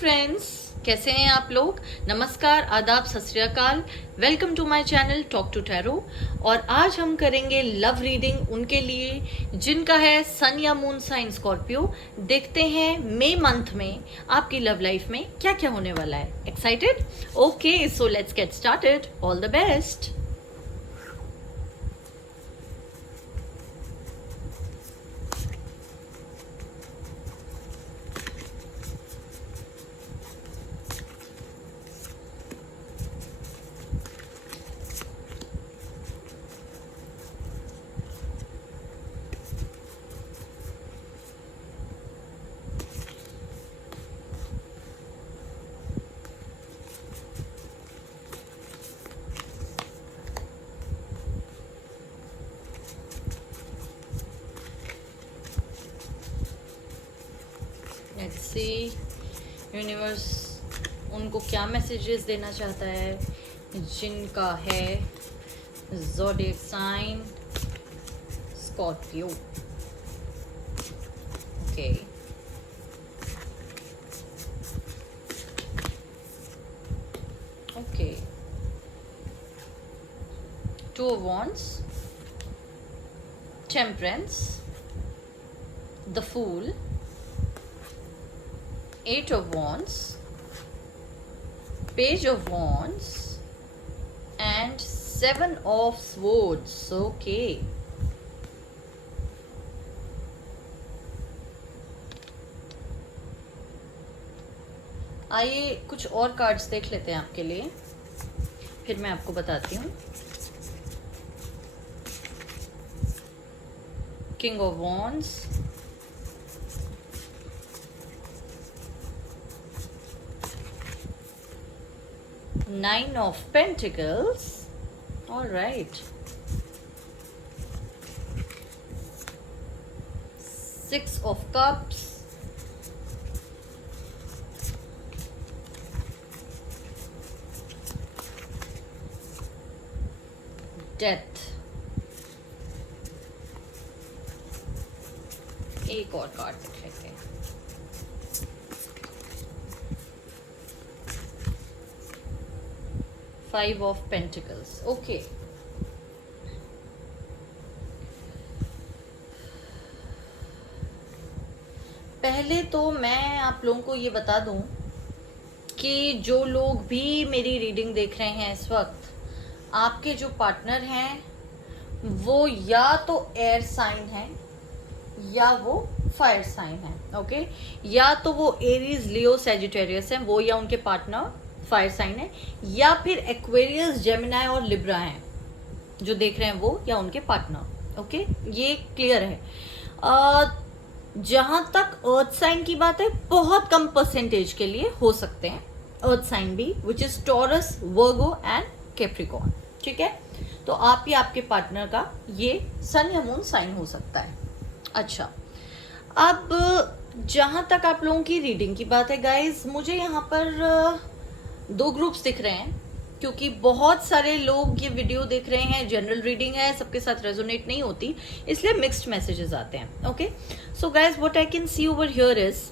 Friends, कैसे हैं आप लोग। नमस्कार, आदाब, सत श्री अकाल। Welcome to my channel talk to tarot. और आज हम करेंगे लव रीडिंग उनके लिए जिनका है सन या मून साइन स्कॉर्पियो। देखते हैं मई मंथ में आपकी लव लाइफ में क्या क्या होने वाला है। Excited? Okay, so let's get started. All the best. Let's see universe उनको क्या मैसेजेस देना चाहता है जिनका है zodiac sign Scorpio. Okay, okay, two of wands, temperance, the fool, Eight of Wands, Page of Wands, and Seven of Swords. Okay. आइए कुछ और कार्ड्स देख लेते हैं आपके लिए, फिर मैं आपको बताती हूँ। King of Wands, Nine of Pentacles, all right, Six of Cups, Death। एक और कार्ड देख लेते हैं। Five of Pentacles, okay। पहले तो मैं आप लोगों को ये बता दूं कि जो लोग भी मेरी रीडिंग देख रहे हैं इस वक्त, आपके जो पार्टनर हैं वो या तो एयर साइन है या वो फायर साइन है। ओके, या तो वो एरीज, लियो, सैजिटेरियस है वो, या उनके पार्टनर फायर साइन है, या फिर एक्वेरियस, जेमिनाई और लिब्रा हैं जो देख रहे हैं वो, या उनके पार्टनर। ओके, ये क्लियर है। जहां तक अर्थ साइन की बात है, बहुत कम परसेंटेज के लिए हो सकते हैं अर्थ साइन भी, which is taurus, Virgo and Capricorn. ठीक है, तो आप या आपके पार्टनर का ये सन या मून साइन हो सकता है। अच्छा, अब जहां तक आप लोगों की रीडिंग की बात है गाइज, मुझे यहाँ पर दो ग्रुप्स दिख रहे हैं, क्योंकि बहुत सारे लोग ये वीडियो देख रहे हैं। जनरल रीडिंग है, सबके साथ रेजोनेट नहीं होती, इसलिए मिक्स्ड मैसेजेस आते हैं। Okay, so guys what I can see over here is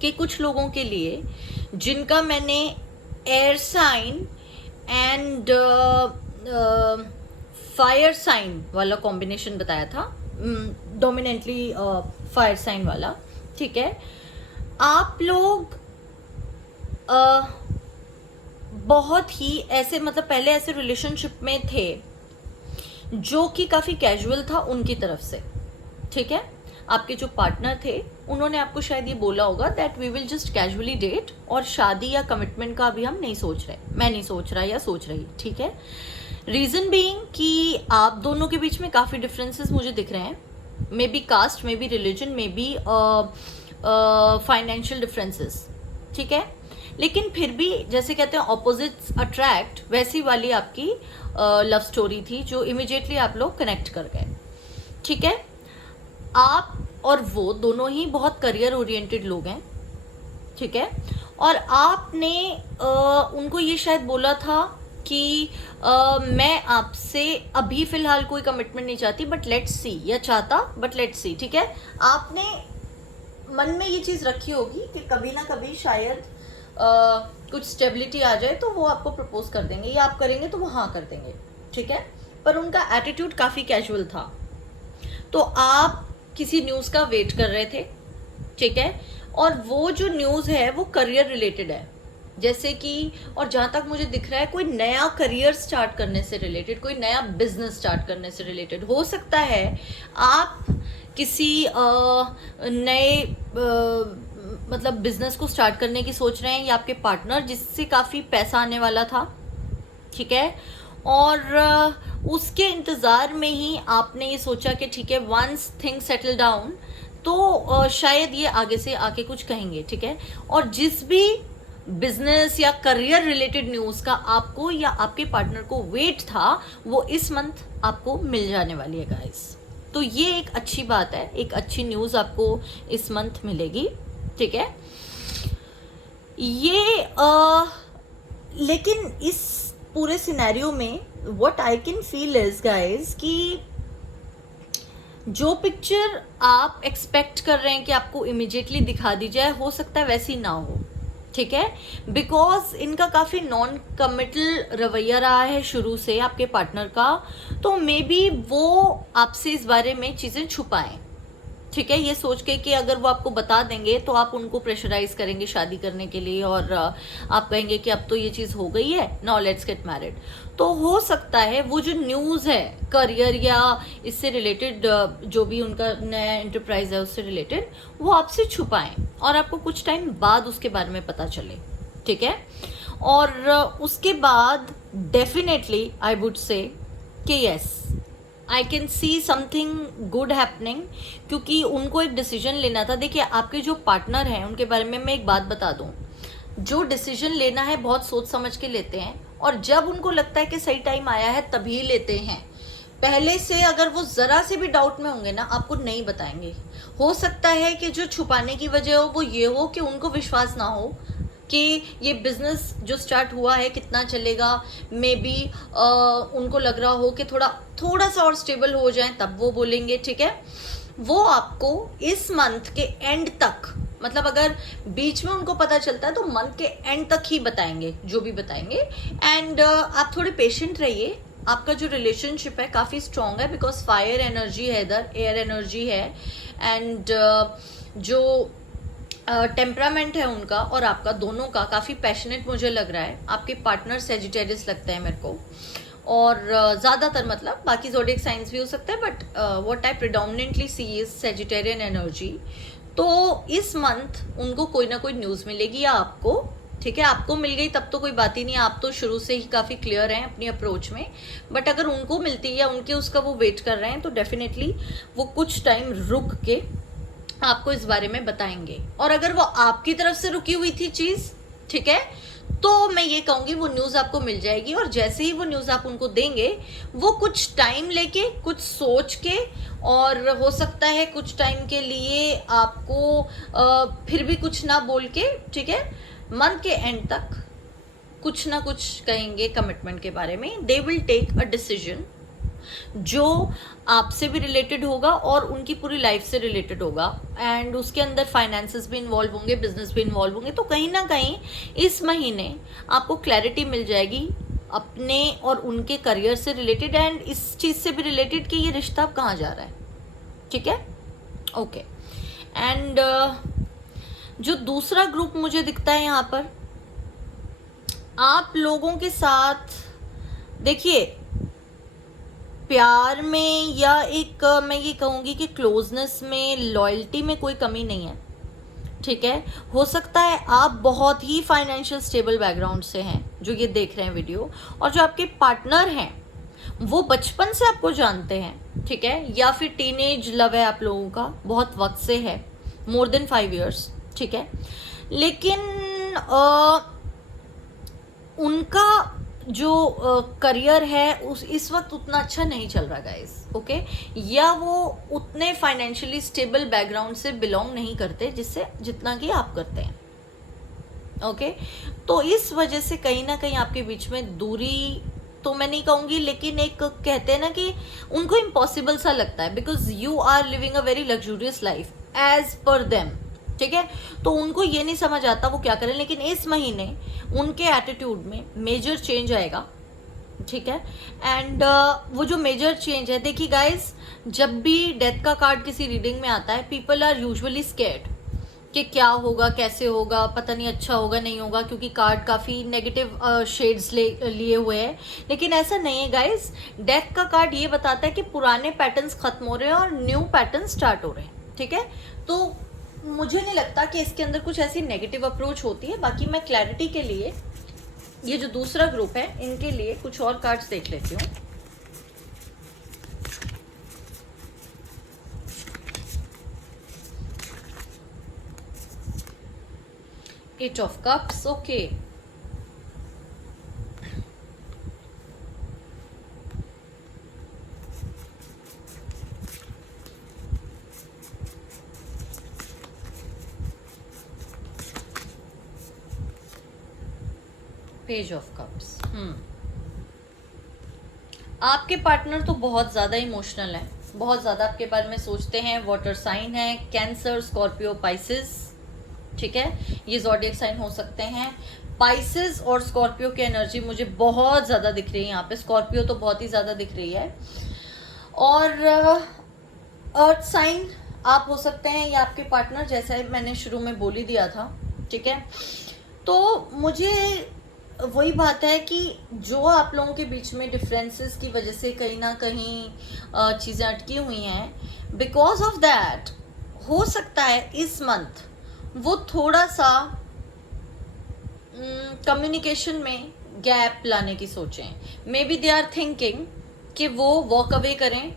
कि कुछ लोगों के लिए जिनका मैंने air sign and fire sign वाला कॉम्बिनेशन बताया था, डोमिनेंटली फायर साइन वाला। ठीक है, आप लोग बहुत ही ऐसे, मतलब पहले ऐसे रिलेशनशिप में थे जो कि काफी कैजुअल था उनकी तरफ से। ठीक है, आपके जो पार्टनर थे उन्होंने आपको शायद ये बोला होगा that we will just casually date, और शादी या कमिटमेंट का अभी हम नहीं सोच रहे, मैं नहीं सोच रहा या सोच रही। ठीक है, रीजन बीइंग कि आप दोनों के बीच में काफी डिफरेंसेस मुझे दिख रहे हैं, maybe caste, maybe religion, maybe financial differences. ठीक है, लेकिन फिर भी जैसे कहते हैं ऑपोजिट्स अट्रैक्ट, वैसी वाली आपकी लव स्टोरी थी जो इमिडिएटली आप लोग कनेक्ट कर गए। ठीक है, आप और वो दोनों ही बहुत करियर ओरिएंटेड लोग हैं। ठीक है, और आपने उनको ये शायद बोला था कि मैं आपसे अभी फिलहाल कोई कमिटमेंट नहीं चाहती, बट लेट्स सी, या चाहता बट लेट्स सी। ठीक है, आपने मन में ये चीज़ रखी होगी कि कभी ना कभी शायद कुछ स्टेबिलिटी आ जाए तो वो आपको प्रपोज कर देंगे, या आप करेंगे तो वो हाँ कर देंगे, ठीक है। पर उनका एटीट्यूड काफ़ी कैजुअल था। तो आप किसी न्यूज़ का वेट कर रहे थे, ठीक है, और वो जो न्यूज़ है वो करियर रिलेटेड है, जैसे कि, और जहाँ तक मुझे दिख रहा है कोई नया करियर स्टार्ट करने से रिलेटेड, कोई नया बिजनेस स्टार्ट करने से रिलेटेड हो सकता है। आप किसी नए मतलब बिजनेस को स्टार्ट करने की सोच रहे हैं, या आपके पार्टनर जिससे काफ़ी पैसा आने वाला था, ठीक है, और उसके इंतज़ार में ही आपने ये सोचा कि ठीक है वंस थिंग सेटल डाउन तो शायद ये आगे से आके कुछ कहेंगे, ठीक है। और जिस भी बिजनेस या करियर रिलेटेड न्यूज़ का आपको या आपके पार्टनर को वेट था वो इस मंथ आपको मिल जाने वाली है गाइस। तो ये एक अच्छी बात है, एक अच्छी न्यूज़ आपको इस मंथ मिलेगी, ठीक है। ये लेकिन इस पूरे सिनेरियो में what I can feel is guys कि जो पिक्चर आप एक्सपेक्ट कर रहे हैं कि आपको इमिजिएटली दिखा दी जाए, हो सकता है वैसी ना हो, ठीक है, बिकॉज इनका काफ़ी नॉन कमिटल रवैया रहा है शुरू से आपके पार्टनर का। तो मे बी वो आपसे इस बारे में चीज़ें छुपाएं, ठीक है, ये सोच के कि अगर वो आपको बता देंगे तो आप उनको प्रेशराइज करेंगे शादी करने के लिए, और आप कहेंगे कि अब तो ये चीज़ हो गई है, नाउ लेट्स गेट मैरिड। तो हो सकता है वो जो न्यूज़ है करियर या इससे रिलेटेड जो भी उनका नया एंटरप्राइज है उससे रिलेटेड, वो आपसे छुपाएं और आपको कुछ टाइम बाद उसके बारे में पता चले, ठीक है। और उसके बाद डेफिनेटली आई वुड से कि yes I can see something good happening, क्योंकि उनको एक डिसीजन लेना था। देखिए आपके जो पार्टनर हैं उनके बारे में मैं एक बात बता दूं, जो डिसीजन लेना है बहुत सोच समझ के लेते हैं, और जब उनको लगता है कि सही टाइम आया है तभी लेते हैं। पहले से अगर वो ज़रा से भी डाउट में होंगे ना, आपको नहीं बताएंगे। हो सकता है कि जो छुपाने की वजह हो वो ये हो कि उनको विश्वास ना हो कि ये बिजनेस जो स्टार्ट हुआ है कितना चलेगा, मे बी उनको लग रहा हो कि थोड़ा सा और स्टेबल हो जाए तब वो बोलेंगे, ठीक है। वो आपको इस मंथ के एंड तक, मतलब अगर बीच में उनको पता चलता है तो मंथ के एंड तक ही बताएंगे जो भी बताएंगे। एंड आप थोड़े पेशेंट रहिए, आपका जो रिलेशनशिप है काफ़ी स्ट्रॉन्ग है, बिकॉज फायर एनर्जी है इधर, एयर एनर्जी है, एंड जो टेम्परामेंट है उनका और आपका दोनों का काफ़ी पैशनेट मुझे लग रहा है। आपके पार्टनर सेजिटेरियस लगते हैं मेरे को, और ज़्यादातर मतलब बाकी ज़ोडिएक साइंस भी हो सकता है, but what I predominantly see is Sagittarian energy. तो इस मंथ उनको कोई ना कोई न्यूज़ मिलेगी, या आपको, ठीक है, आपको मिल गई तब तो कोई बात ही नहीं, आप तो शुरू से ही काफ़ी क्लियर हैं अपनी अप्रोच में। बट अगर उनको मिलती है या उनके उसका वो वेट कर रहे हैं तो डेफिनेटली वो कुछ टाइम रुक के आपको इस बारे में बताएंगे। और अगर वो आपकी तरफ से रुकी हुई थी चीज़, ठीक है, तो मैं ये कहूँगी वो न्यूज़ आपको मिल जाएगी, और जैसे ही वो न्यूज़ आप उनको देंगे वो कुछ टाइम लेके, कुछ सोच के, और हो सकता है कुछ टाइम के लिए आपको फिर भी कुछ ना बोल के, ठीक है, मंथ के एंड तक कुछ ना कुछ कहेंगे कमिटमेंट के बारे में। They will take a decision जो आपसे भी रिलेटेड होगा और उनकी पूरी लाइफ से रिलेटेड होगा, एंड उसके अंदर फाइनेंसेस भी इन्वॉल्व होंगे, बिजनेस भी इन्वॉल्व होंगे। तो कहीं ना कहीं इस महीने आपको क्लैरिटी मिल जाएगी अपने और उनके करियर से रिलेटेड, एंड इस चीज़ से भी रिलेटेड कि ये रिश्ता अब कहाँ जा रहा है, ठीक है, ओके। एंड जो दूसरा ग्रुप मुझे दिखता है यहाँ पर, आप लोगों के साथ देखिए प्यार में या एक मैं ये कहूँगी कि क्लोजनेस में, लॉयल्टी में कोई कमी नहीं है, ठीक है। हो सकता है आप बहुत ही फाइनेंशियल स्टेबल बैकग्राउंड से हैं जो ये देख रहे हैं वीडियो, और जो आपके पार्टनर हैं वो बचपन से आपको जानते हैं, ठीक है, या फिर टीनेज लव है आप लोगों का, बहुत वक्त से है, मोर देन 5 years, ठीक है। लेकिन उनका जो करियर है उस इस वक्त उतना अच्छा नहीं चल रहा गाइस, ओके, या वो उतने फाइनेंशियली स्टेबल बैकग्राउंड से बिलोंग नहीं करते जिससे जितना कि आप करते हैं, ओके। तो इस वजह से कहीं ना कहीं आपके बीच में दूरी तो मैं नहीं कहूँगी, लेकिन एक कहते हैं ना कि उनको इम्पॉसिबल सा लगता है, because you are living a very luxurious life as per them, ठीक है। तो उनको ये नहीं समझ आता वो क्या करें, लेकिन इस महीने उनके एटीट्यूड में मेजर चेंज आएगा, ठीक है। एंड वो जो मेजर चेंज है, देखिए गाइस, जब भी डेथ का कार्ड किसी रीडिंग में आता है, पीपल आर यूजुअली स्कैर्ड कि क्या होगा, कैसे होगा, पता नहीं अच्छा होगा नहीं होगा, क्योंकि कार्ड काफ़ी नेगेटिव शेड्स लिए हुए हैं। लेकिन ऐसा नहीं है गाइस, डेथ का कार्ड ये बताता है कि पुराने पैटर्न्स खत्म हो रहे हैं और न्यू पैटर्न स्टार्ट हो रहे हैं, ठीक है। तो मुझे नहीं लगता कि इसके अंदर कुछ ऐसी नेगेटिव अप्रोच होती है। बाकी मैं क्लैरिटी के लिए ये जो दूसरा ग्रुप है इनके लिए कुछ और कार्ड्स देख लेती हूँ। Eight of cups, okay. Page of cups. आपके पार्टनर तो बहुत ज़्यादा इमोशनल है, बहुत ज़्यादा आपके बारे में सोचते हैं। वाटर साइन है, कैंसर, स्कॉर्पियो, पाइसेस, ठीक है। ये ज़ोडिएक साइन हो सकते हैं। पाइसेस और स्कॉर्पियो की एनर्जी मुझे बहुत ज़्यादा दिख रही है यहाँ पे। स्कॉर्पियो तो बहुत ही ज़्यादा दिख रही है। और अर्थ साइन आप हो सकते हैं या आपके पार्टनर, जैसे मैंने शुरू में बोल ही दिया था, ठीक है। तो मुझे वही बात है कि जो आप लोगों के बीच में डिफरेंसेस की वजह से कहीं ना कहीं चीज़ें अटकी हुई हैं, बिकॉज ऑफ दैट हो सकता है इस मंथ वो थोड़ा सा कम्युनिकेशन में गैप लाने की सोचें। Maybe they are thinking कि वो वॉक अवे करें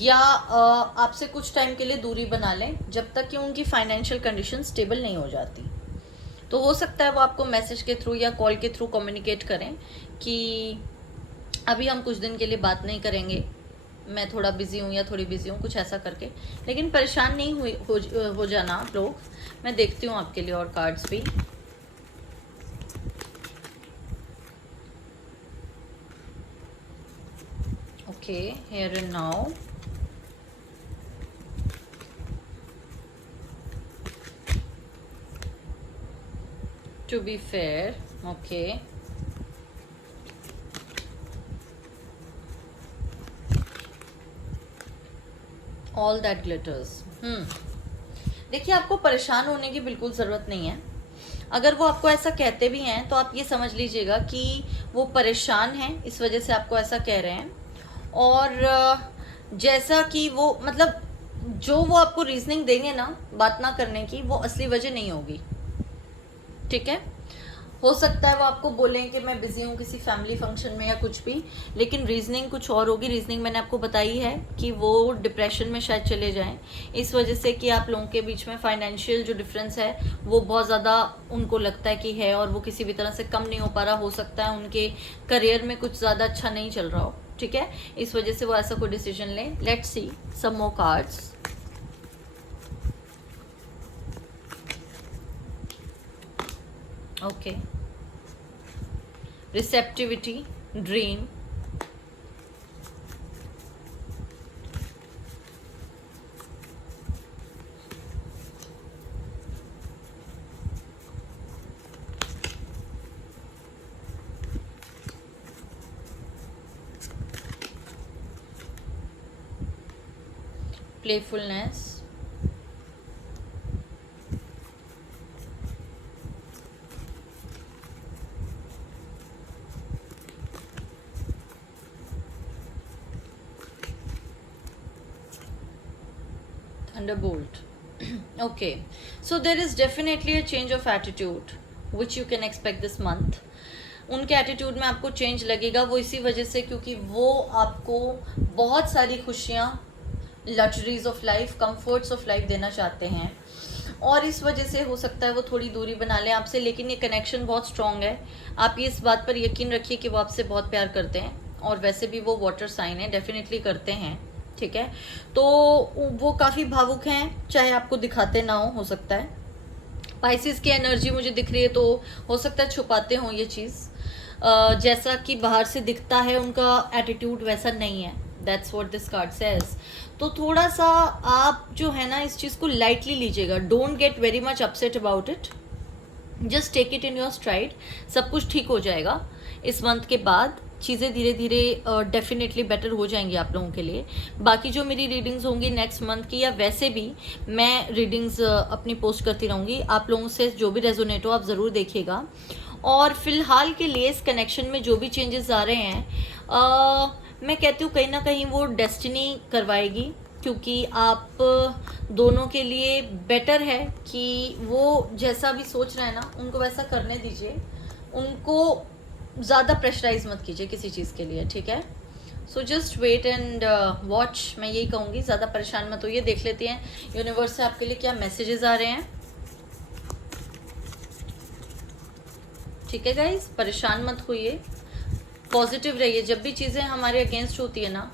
या आपसे कुछ टाइम के लिए दूरी बना लें जब तक कि उनकी फाइनेंशियल कंडीशन स्टेबल नहीं हो जाती। तो हो सकता है वो आपको मैसेज के थ्रू या कॉल के थ्रू कम्युनिकेट करें कि अभी हम कुछ दिन के लिए बात नहीं करेंगे, मैं थोड़ा बिजी हूँ या थोड़ी बिजी हूँ, कुछ ऐसा करके। लेकिन परेशान नहीं हो जाना आप लोग। मैं देखती हूँ आपके लिए और कार्ड्स भी। Okay, here and now. To be fair, okay. All that glitters. देखिए, आपको परेशान होने की बिल्कुल ज़रूरत नहीं है। अगर वो आपको ऐसा कहते भी हैं तो आप ये समझ लीजिएगा कि वो परेशान हैं, इस वजह से आपको ऐसा कह रहे हैं। और जैसा कि वो मतलब जो वो आपको रीजनिंग देंगे ना बात ना करने की, वो असली वजह नहीं होगी, ठीक है। हो सकता है वो आपको बोलें कि मैं बिजी हूँ किसी फैमिली फंक्शन में या कुछ भी, लेकिन रीजनिंग कुछ और होगी। रीजनिंग मैंने आपको बताई है कि वो डिप्रेशन में शायद चले जाएं, इस वजह से कि आप लोगों के बीच में फाइनेंशियल जो डिफरेंस है वो बहुत ज़्यादा उनको लगता है कि है, और वो किसी भी तरह से कम नहीं हो पा रहा। हो सकता है उनके करियर में कुछ ज़्यादा अच्छा नहीं चल रहा हो, ठीक है। इस वजह से वो ऐसा कोई डिसीजन लें। Let's see some more cards. Okay, receptivity, dream, playfulness, thunderbolt. Okay, so there is definitely a change of attitude which you can expect this month. उनके एटीट्यूड में आपको चेंज लगेगा, वो इसी वजह से क्योंकि वो आपको बहुत सारी खुशियाँ, luxuries of life, comforts of life देना चाहते हैं, और इस वजह से हो सकता है वो थोड़ी दूरी बना लें आपसे। लेकिन ये कनेक्शन बहुत स्ट्रांग है। आप ये इस बात पर यकीन रखिए कि वो आपसे बहुत प्यार करते हैं, और वैसे भी वो वाटर साइन है, डेफिनेटली करते हैं, ठीक है। तो वो काफ़ी भावुक हैं, चाहे आपको दिखाते ना हो सकता है। पाइसिस की एनर्जी मुझे दिख रही है, तो हो सकता है छुपाते हों ये चीज़। जैसा कि बाहर से दिखता है उनका एटीट्यूड वैसा नहीं है, that's what this card says. तो थोड़ा सा आप जो है ना इस चीज़ को लाइटली लीजिएगा, don't get very much upset about it, just take it in your stride. सब कुछ ठीक हो जाएगा इस मंथ के बाद, चीज़ें धीरे धीरे डेफिनेटली बेटर हो जाएंगी आप लोगों के लिए। बाकी जो मेरी रीडिंग्स होंगी नेक्स्ट मंथ की, या वैसे भी मैं रीडिंग्स अपनी पोस्ट करती रहूँगी, आप लोगों से जो भी रेजोनेट हो आप ज़रूर देखिएगा। और फिलहाल के लिए इस कनेक्शन में जो भी चेंजेस आ रहे हैं, मैं कहती हूँ कहीं ना कहीं वो डेस्टिनी करवाएगी, क्योंकि आप दोनों के लिए बेटर है कि वो जैसा भी सोच रहे हैं ना उनको वैसा करने दीजिए, उनको ज़्यादा प्रेशराइज मत कीजिए किसी चीज़ के लिए, ठीक है। So just wait and watch, मैं यही कहूँगी, ज़्यादा परेशान मत होइए। देख लेते हैं यूनिवर्स से आपके लिए क्या मैसेजेस आ रहे हैं, ठीक है गाइज। परेशान मत होइए, पॉजिटिव रहिए। जब भी चीज़ें हमारे अगेंस्ट होती है ना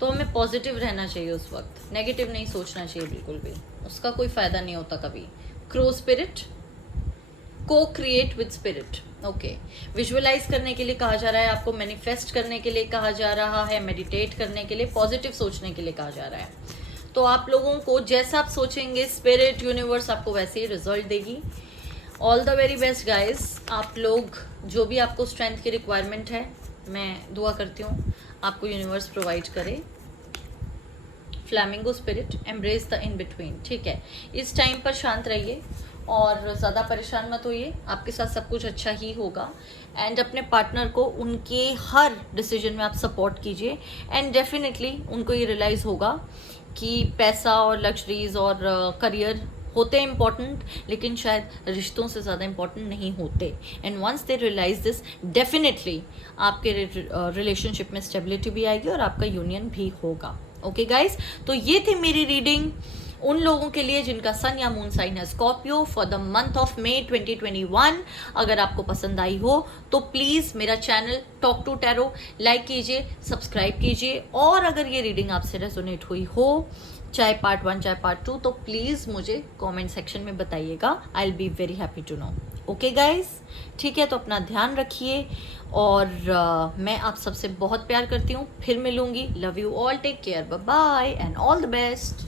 तो हमें पॉजिटिव रहना चाहिए उस वक्त, नेगेटिव नहीं सोचना चाहिए बिल्कुल भी, उसका कोई फ़ायदा नहीं होता कभी। क्रो स्पिरिट, को create with spirit, okay. Visualize करने के लिए कहा जा रहा है आपको, मैनिफेस्ट करने के लिए कहा जा रहा है, मेडिटेट करने के लिए, पॉजिटिव सोचने के लिए कहा जा रहा है। तो आप लोगों को जैसा आप सोचेंगे स्पिरिट यूनिवर्स आपको वैसे ही रिजल्ट देगी। All the very best guys. आप लोग जो भी आपको स्ट्रेंथ की रिक्वायरमेंट है, मैं दुआ करती हूँ आपको यूनिवर्स प्रोवाइड करे। Flamingo spirit, embrace the in between, ठीक है। इस टाइम पर शांत रहिए और ज़्यादा परेशान मत होइए, आपके साथ सब कुछ अच्छा ही होगा। एंड अपने पार्टनर को उनके हर डिसीजन में आप सपोर्ट कीजिए, एंड डेफिनेटली उनको ये रियलाइज़ होगा कि पैसा और लग्जरीज और करियर होते हैं इम्पॉर्टेंट, लेकिन शायद रिश्तों से ज़्यादा इम्पॉर्टेंट नहीं होते। And once they realize this, definitely आपके रिलेशनशिप में स्टेबिलिटी भी आएगी और आपका यूनियन भी होगा। ओके गाइज, तो ये थी मेरी रीडिंग उन लोगों के लिए जिनका सन या मून साइन है Scorpio for the month of May 2021। अगर आपको पसंद आई हो तो प्लीज़ मेरा channel talk to tarot like कीजिए, सब्सक्राइब कीजिए, और अगर ये रीडिंग आपसे रेजोनेट हुई हो, चाहे पार्ट 1 चाहे पार्ट 2, तो प्लीज़ मुझे कमेंट सेक्शन में बताइएगा, I will be very happy to know. Okay guys, ठीक है। तो अपना ध्यान रखिए, और मैं आप सबसे बहुत प्यार करती हूँ। फिर मिलूंगी। Love you all, take care, bye bye and all the best.